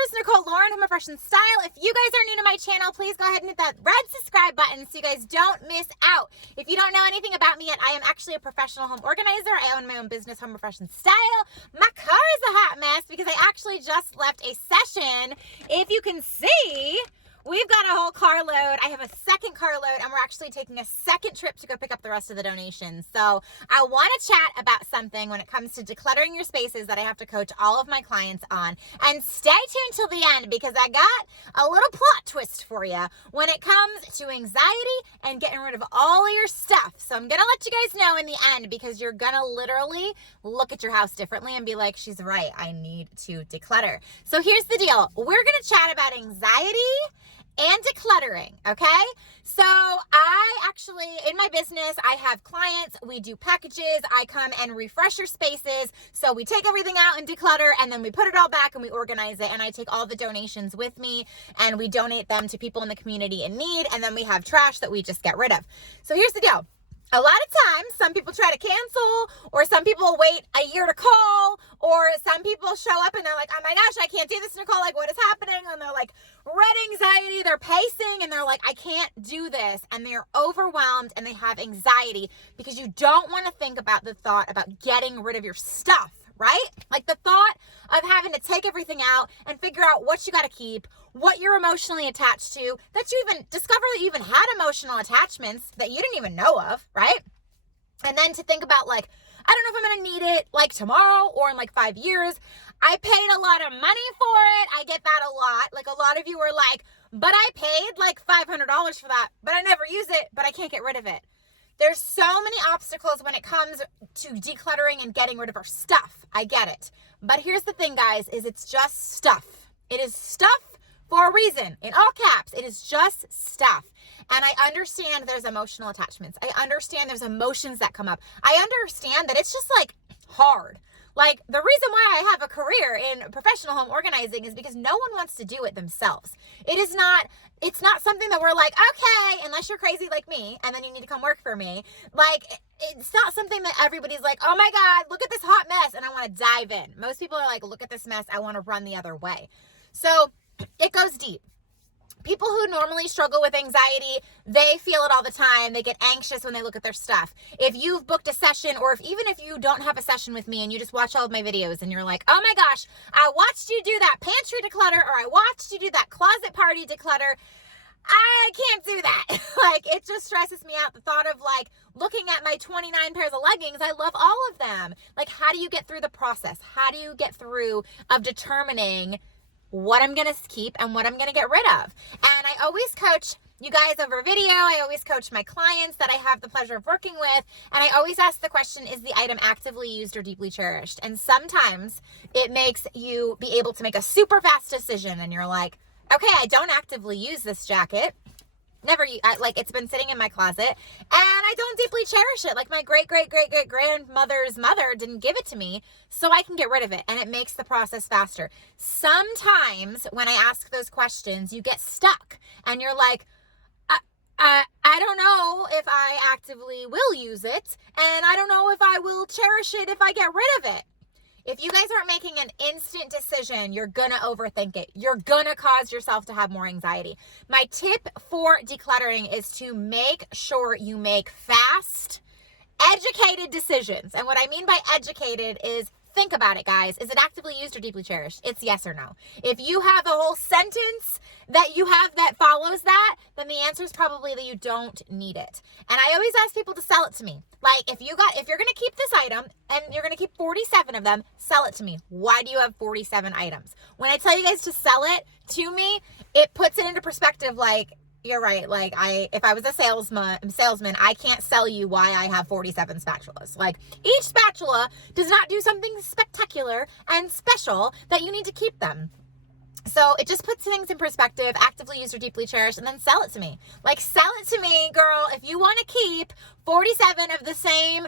Declutters, Nicole Lauren, Home Refresh and Style. If you guys are new to my channel, please go ahead and hit that red subscribe button so you guys don't miss out. If you don't know anything about me yet, I am actually a professional home organizer. I own my own business, Home Refresh and Style. My car is a hot mess because I actually just left a session. If you can see, we've got a whole carload. I have a second carload, and we're actually taking a second trip to go pick up the rest of the donations. So I want to chat about something when it comes to decluttering your spaces that I have to coach all of my clients on. And stay tuned till the end because I got a little plot twist for you when it comes to anxiety and getting rid of all of your stuff. So I'm going to let you guys know in the end because you're going to literally look at your house differently and be like, she's right, I need to declutter. So here's the deal. We're going to chat about anxiety and decluttering, okay? So I actually, in my business, I have clients, we do packages, I come and refresh your spaces. So we take everything out and declutter, and then we put it all back and we organize it, and I take all the donations with me and we donate them to people in the community in need, and then we have trash that we just get rid of. So here's the deal. A lot of times, some people try to cancel, or some people wait a year to call, or some people show up and they're like, oh my gosh, I can't do this, Nicole, like what is happening? And they're like, red anxiety, they're pacing, and they're like, I can't do this. And they're overwhelmed and they have anxiety because you don't want to think about the thought about getting rid of your stuff, right? Like the thought of having to take everything out and figure out what you got to keep, what you're emotionally attached to, that you even discover that you even had emotional attachments that you didn't even know of, right? And then to think about like, I don't know if I'm going to need it like tomorrow or in like 5 years. I paid a lot of money for it. I get that a lot. Like a lot of you are like, but I paid like $500 for that, but I never use it, but I can't get rid of it. There's so many obstacles when it comes to decluttering and getting rid of our stuff. I get it. But here's the thing, guys, is it's just stuff. It is stuff for a reason. In all caps, it is just stuff. And I understand there's emotional attachments. I understand there's emotions that come up. I understand that it's just like hard. Like the reason why I have a career in professional home organizing is because no one wants to do it themselves. It's not something that we're like, okay, unless you're crazy like me and then you need to come work for me. Like it's not something that everybody's like, oh my God, look at this hot mess and I want to dive in. Most people are like, look at this mess, I want to run the other way. So it goes deep. People who normally struggle with anxiety, they feel it all the time. They get anxious when they look at their stuff. If you've booked a session, or even if you don't have a session with me and you just watch all of my videos and you're like, oh my gosh, I watched you do that pantry declutter, or I watched you do that closet party declutter. I can't do that. Like, it just stresses me out. The thought of like looking at my 29 pairs of leggings, I love all of them. Like, how do you get through the process? How do you get through of determining what I'm going to keep and what I'm going to get rid of? And I always coach you guys over video. I always coach my clients that I have the pleasure of working with. And I always ask the question, is the item actively used or deeply cherished? And sometimes it makes you be able to make a super fast decision. And you're like, okay, I don't actively use this jacket. Like it's been sitting in my closet and I don't deeply cherish it. Like my great grandmother's mother didn't give it to me, so I can get rid of it, and it makes the process faster. Sometimes when I ask those questions, you get stuck and you're like, I don't know if I actively will use it, and I don't know if I will cherish it if I get rid of it. If you guys aren't making an instant decision, you're going to overthink it. You're going to cause yourself to have more anxiety. My tip for decluttering is to make sure you make fast, educated decisions. And what I mean by educated is, think about it, guys. Is it actively used or deeply cherished? It's yes or no. If you have a whole sentence that you have that follows that, then the answer is probably that you don't need it. And I always ask people to sell it to me. Like if you're going to keep this item and you're going to keep 47 of them, sell it to me. Why do you have 47 items? When I tell you guys to sell it to me, it puts it into perspective. Like, you're right. Like if I was a salesman, I can't sell you why I have 47 spatulas. Like each spatula does not do something spectacular and special that you need to keep them. So it just puts things in perspective, actively used or deeply cherished, and then sell it to me. Like, sell it to me, girl, if you want to keep 47 of the same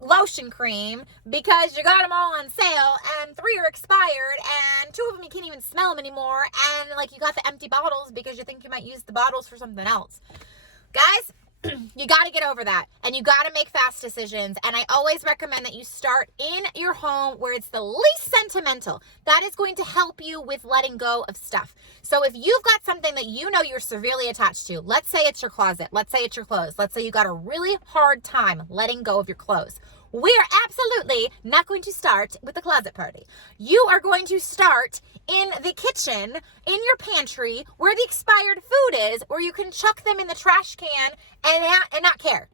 lotion cream because you got them all on sale and 3 are expired and 2 of them you can't even smell them anymore, and like you got the empty bottles because you think you might use the bottles for something else. Guys, You got to get over that, and you got to make fast decisions. And I always recommend that you start in your home where it's the least sentimental. That is going to help you with letting go of stuff. So if you've got something that you know you're severely attached to, let's say it's your closet, let's say it's your clothes, let's say you got a really hard time letting go of your clothes. We are absolutely not going to start with the closet party. You are going to start in the kitchen, in your pantry, where the expired food is, where you can chuck them in the trash can and not care,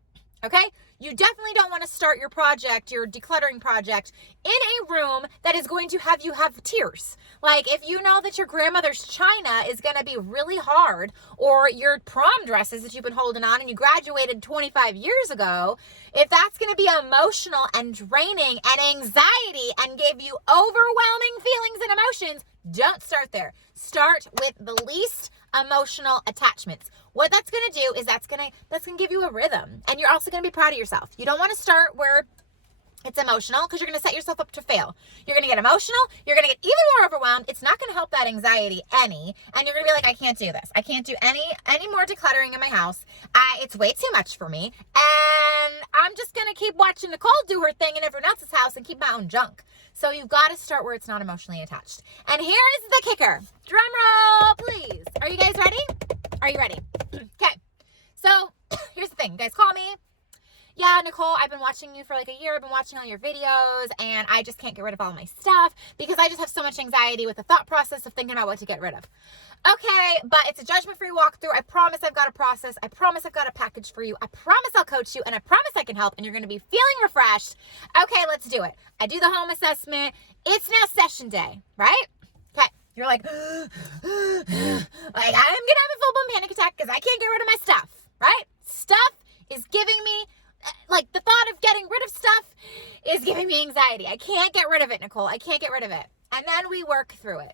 okay? You definitely don't want to start your project, your decluttering project, in a room that is going to have you have tears. Like, if you know that your grandmother's china is going to be really hard, or your prom dresses that you've been holding on and you graduated 25 years ago, if that's going to be emotional and draining and anxiety and give you overwhelming feelings and emotions, don't start there. Start with the least emotional attachments. What that's going to do is that's going to give you a rhythm, and you're also going to be proud of yourself. You don't want to start where it's emotional, because you're going to set yourself up to fail. You're going to get emotional. You're going to get even more overwhelmed. It's not going to help that anxiety any, and you're going to be like, I can't do this. I can't do any more decluttering in my house. It's way too much for me, and I'm just going to keep watching Nicole do her thing in everyone else's house and keep my own junk. So you've got to start where it's not emotionally attached. And here is the kicker. Drum roll, please. Are you guys ready? Are you ready? Okay. So here's the thing. You guys call me. Yeah, Nicole, I've been watching you for like a year. I've been watching all your videos, and I just can't get rid of all my stuff because I just have so much anxiety with the thought process of thinking about what to get rid of. Okay, but it's a judgment-free walkthrough. I promise I've got a process. I promise I've got a package for you. I promise I'll coach you, and I promise I can help, and you're going to be feeling refreshed. Okay, let's do it. I do the home assessment. It's now session day, right? Okay, you're like, I'm going to have a full-blown panic attack because I can't get rid of my stuff, right? Stuff is giving me, like, the thought of getting rid of stuff is giving me anxiety. I can't get rid of it, Nicole. I can't get rid of it. And then we work through it.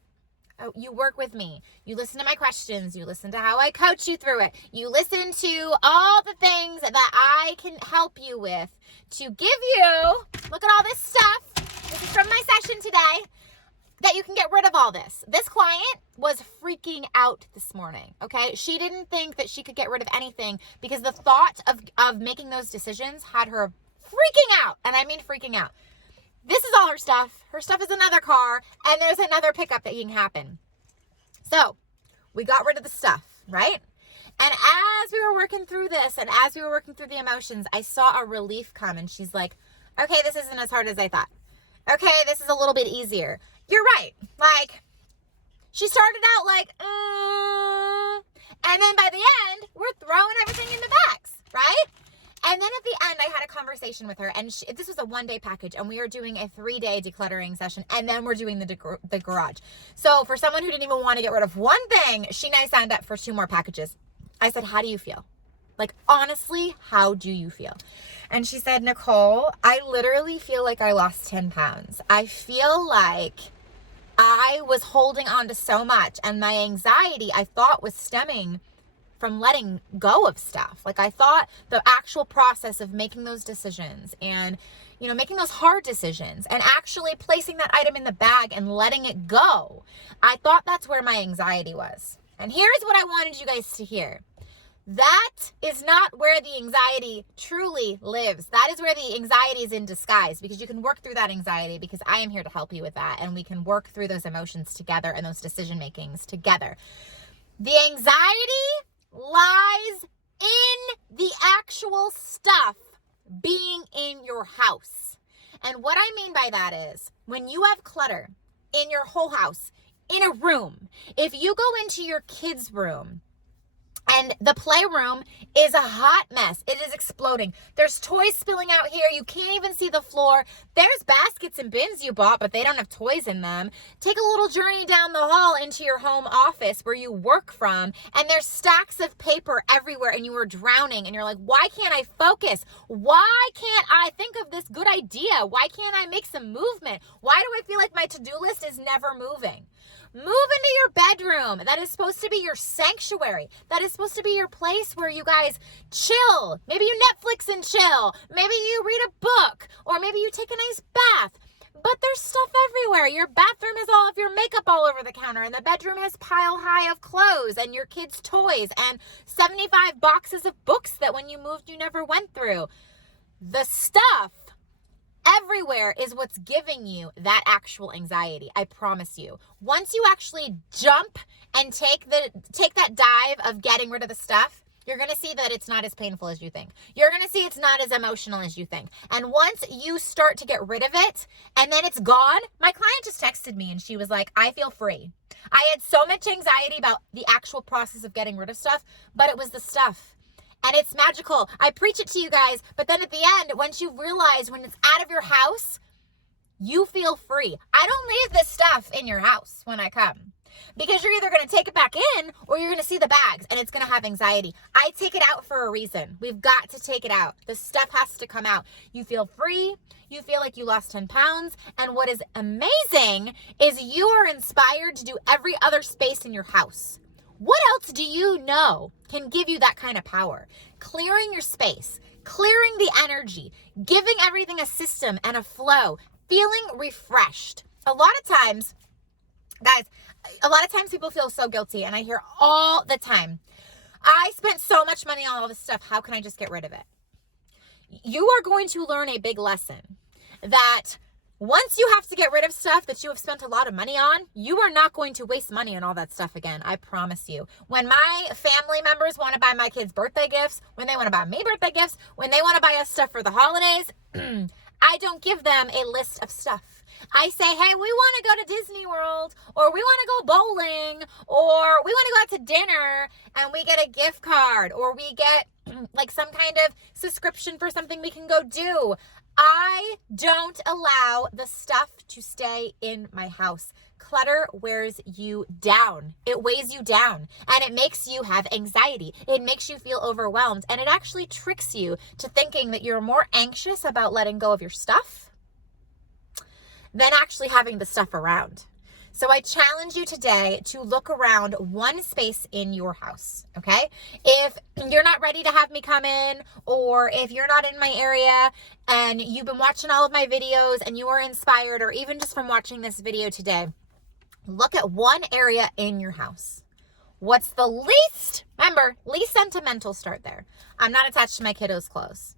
You work with me. You listen to my questions. You listen to how I coach you through it. You listen to all the things that I can help you with to give you, look at all this stuff. This is from my session today, that you can get rid of all this. This client was freaking out this morning, okay? She didn't think that she could get rid of anything because the thought of making those decisions had her freaking out. And I mean freaking out. This is all her stuff. Her stuff is another car, and there's another pickup that can happen. So we got rid of the stuff, right? And as we were working through this, and as we were working through the emotions, I saw a relief come, and she's like, okay, this isn't as hard as I thought. Okay, this is a little bit easier. You're right. Like, she started out like, and then by the end, we're throwing everything in the bags, right? And then at the end, I had a conversation with her, and this was a one-day package, and we are doing a 3-day decluttering session, and then we're doing the garage. So for someone who didn't even want to get rid of one thing, she and I signed up for 2 more packages. I said, how do you feel? Like, honestly, how do you feel? And she said, Nicole, I literally feel like I lost 10 pounds. I feel like I was holding on to so much, and my anxiety, I thought, was stemming from letting go of stuff. Like, I thought the actual process of making those decisions and, making those hard decisions and actually placing that item in the bag and letting it go, I thought that's where my anxiety was. And here's what I wanted you guys to hear. That is not where the anxiety truly lives. That is where the anxiety is in disguise, because you can work through that anxiety, because I am here to help you with that, and we can work through those emotions together and those decision makings together. The anxiety lies in the actual stuff being in your house. And what I mean by that is, when you have clutter in your whole house, in a room, if you go into your kids' room and the playroom is a hot mess, it is exploding. There's toys spilling out here. You can't even see the floor. There's baskets and bins you bought, but they don't have toys in them. Take a little journey down the hall into your home office where you work from, and there's stacks of paper everywhere, and you are drowning, and you're like, why can't I focus? Why can't I think of this good idea? Why can't I make some movement? Why do I feel like my to-do list is never moving? Move into your bedroom. That is supposed to be your sanctuary. That is supposed to be your place where you guys chill. Maybe you Netflix and chill. Maybe you read a book, or maybe you take a nice bath. But there's stuff everywhere. Your bathroom has all of your makeup all over the counter, and the bedroom has pile high of clothes and your kids' toys and 75 boxes of books that when you moved you never went through. The stuff everywhere is what's giving you that actual anxiety. I promise you. Once you actually jump and take that dive of getting rid of the stuff, you're going to see that it's not as painful as you think. You're going to see it's not as emotional as you think. And once you start to get rid of it and then it's gone, my client just texted me and she was like, I feel free. I had so much anxiety about the actual process of getting rid of stuff, but it was the stuff. And it's magical. I preach it to you guys, but then at the end, once you realize when it's out of your house, you feel free. I don't leave this stuff in your house when I come. Because you're either going to take it back in or you're going to see the bags and it's going to have anxiety. I take it out for a reason. We've got to take it out. The stuff has to come out. You feel free. You feel like you lost 10 pounds. And what is amazing is you are inspired to do every other space in your house. What else do you know can give you that kind of power? Clearing your space, clearing the energy, giving everything a system and a flow, feeling refreshed. A lot of times, guys, people feel so guilty, and I hear all the time, I spent so much money on all this stuff. How can I just get rid of it? You are going to learn a big lesson that once you have to get rid of stuff that you have spent a lot of money on, you are not going to waste money on all that stuff again. I promise you. When my family members want to buy my kids birthday gifts, when they want to buy me birthday gifts, when they want to buy us stuff for the holidays, I don't give them a list of stuff. I say, hey, we want to go to Disney World, or we want to go bowling, or we want to go out to dinner, and we get a gift card, or we get like some kind of subscription for something we can go do. I don't allow the stuff to stay in my house. Clutter wears you down. It weighs you down, and it makes you have anxiety. It makes you feel overwhelmed, and it actually tricks you to thinking that you're more anxious about letting go of your stuff than actually having the stuff around. So I challenge you today to look around one space in your house, okay? If you're not ready to have me come in, or if you're not in my area and you've been watching all of my videos and you are inspired, or even just from watching this video today, look at one area in your house. What's the least sentimental, start there. I'm not attached to my kiddos' clothes.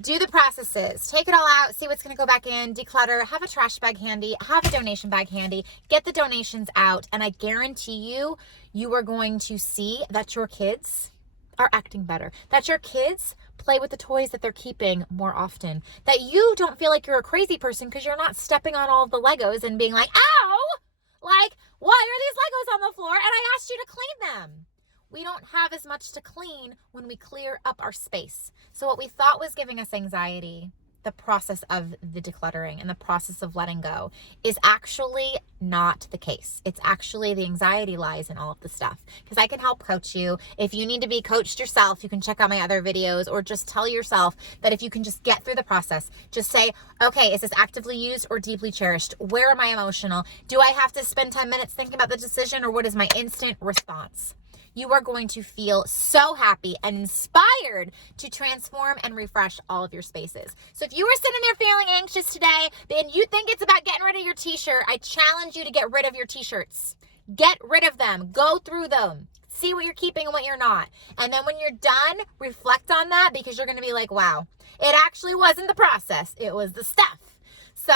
Do the processes, take it all out, see what's going to go back in, declutter, have a trash bag handy, have a donation bag handy, get the donations out, and I guarantee you, you are going to see that your kids are acting better, that your kids play with the toys that they're keeping more often, that you don't feel like you're a crazy person because you're not stepping on all of the Legos and being like, ow, like, why are these Legos on the floor? And I asked you to clean them. We don't have as much to clean when we clear up our space. So what we thought was giving us anxiety, the process of the decluttering and the process of letting go, is actually not the case. It's actually the anxiety lies in all of the stuff. Because I can help coach you. If you need to be coached yourself, you can check out my other videos, or just tell yourself that if you can just get through the process, just say, okay, is this actively used or deeply cherished? Where am I emotional? Do I have to spend 10 minutes thinking about the decision, or what is my instant response? You are going to feel so happy and inspired to transform and refresh all of your spaces. So if you are sitting there feeling anxious today, and you think it's about getting rid of your t-shirt, I challenge you to get rid of your t-shirts. Get rid of them. Go through them. See what you're keeping and what you're not. And then when you're done, reflect on that, because you're going to be like, wow, it actually wasn't the process. It was the stuff. So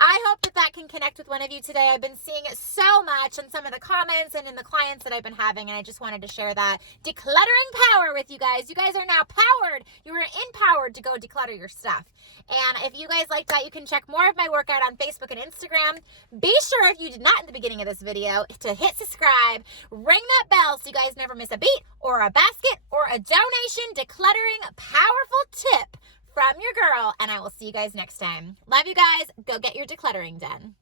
I hope that that can connect with one of you today. I've been seeing it so much in some of the comments and in the clients that I've been having, and I just wanted to share that decluttering power with you guys. You guys are now powered. You are empowered to go declutter your stuff. And if you guys like that, you can check more of my work out on Facebook and Instagram. Be sure, if you did not in the beginning of this video, to hit subscribe, ring that bell so you guys never miss a beat or a basket or a donation decluttering powerful tip from your girl, and I will see you guys next time. Love you guys. Go get your decluttering done.